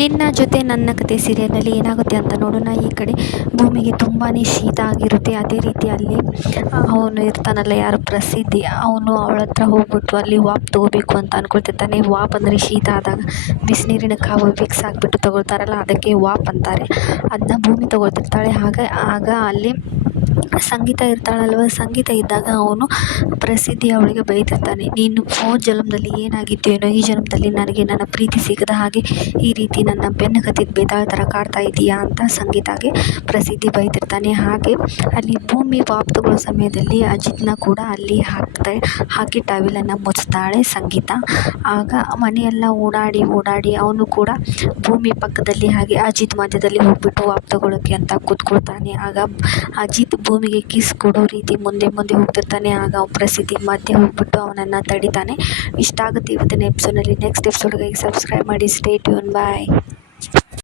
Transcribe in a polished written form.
ನಿನ್ನ ಜೊತೆ ನನ್ನ ಕತೆ ಸೀರಿಯಲ್ನಲ್ಲಿ ಏನಾಗುತ್ತೆ ಅಂತ ನೋಡೋಣ. ಈ ಕಡೆ ಭೂಮಿಗೆ ತುಂಬಾ ಶೀತ ಆಗಿರುತ್ತೆ. ಅದೇ ರೀತಿ ಅಲ್ಲಿ ಅವನು ಇರ್ತಾನಲ್ಲ, ಯಾರು ಪ್ರಸಿದ್ಧಿ, ಅವನು ಅವಳ ಹತ್ರ ಹೋಗ್ಬಿಟ್ಟು ಅಲ್ಲಿ ವಾಪ್ ತೊಗೋಬೇಕು ಅಂತ ಅಂದ್ಕೊಳ್ತಿರ್ತಾನೆ. ವಾಪ್ ಅಂದರೆ ಶೀತ ಆದಾಗ ಬಿಸಿನೀರಿನ ಕಾವು ವಿಕ್ಸ್ ಹಾಕ್ಬಿಟ್ಟು ತಗೊಳ್ತಾರಲ್ಲ, ಅದಕ್ಕೆ ವಾಪ್ ಅಂತಾರೆ. ಅದನ್ನ ಭೂಮಿ ತೊಗೊಳ್ತಿರ್ತಾಳೆ. ಆಗ ಅಲ್ಲಿ ಸಂಗೀತ ಇರ್ತಾಳಲ್ವ, ಸಂಗೀತ ಇದ್ದಾಗ ಅವನು ಪ್ರಸಿದ್ಧಿ ಅವಳಿಗೆ ಬೈತಿರ್ತಾನೆ. ನೀನು ಹೋದ ಜನ್ಮದಲ್ಲಿ ಏನಾಗಿದ್ದೇನೋ, ಈ ಜನ್ಮದಲ್ಲಿ ನನಗೆ ನನ್ನ ಪ್ರೀತಿ ಸಿಗದ ಹಾಗೆ ಈ ರೀತಿ ನನ್ನ ಬೆನ್ನು ಹತ್ತಿದ ಬೇತಾಳ ಥರ ಕಾಡ್ತಾ ಇದೀಯಾ ಅಂತ ಸಂಗೀತಾಗೆ ಪ್ರಸಿದ್ಧಿ ಬೈತಿರ್ತಾನೆ. ಹಾಗೆ ಅಲ್ಲಿ ಭೂಮಿ ವಾಪ್ ತಗೊಳ್ಳೋ ಸಮಯದಲ್ಲಿ ಅಜಿತ್ನ ಕೂಡ ಅಲ್ಲಿ ಹಾಕಿ ಟವೆಲನ್ನು ಮುಚ್ತಾಳೆ ಸಂಗೀತ. ಆಗ ಮನೆಯೆಲ್ಲ ಓಡಾಡಿ ಅವನು ಕೂಡ ಭೂಮಿ ಪಕ್ಕದಲ್ಲಿ ಹಾಗೆ ಅಜಿತ್ ಮಧ್ಯದಲ್ಲಿ ಹೋಗ್ಬಿಟ್ಟು ವಾಪ್ ತಗೊಳ್ಳೋಕ್ಕೆ ಅಂತ ಕೂತ್ಕೊಳ್ತಾನೆ. ಆಗ ಅಜಿತ್ ಭೂಮಿಗೆ ಕಿಸ್ ಕೊಡೋ ರೀತಿ ಮುಂದೆ ಹೋಗ್ತಿರ್ತಾನೆ. ಆಗ ಪ್ರಸಿದ್ಧಿ ಮಧ್ಯೆ ಹೋಗ್ಬಿಟ್ಟು ಅವನನ್ನು ತಡಿತಾನೆ. ಇಷ್ಟ ಆಗುತ್ತೆ ಇವತ್ತಿನ ಎಪಿಸೋಡ್ನಲ್ಲಿ. ನೆಕ್ಸ್ಟ್ ಎಪಿಸೋಡ್ಗಾಗಿ ಸಬ್ಸ್ಕ್ರೈಬ್ ಮಾಡಿ. Stay tune. ಬಾಯ್.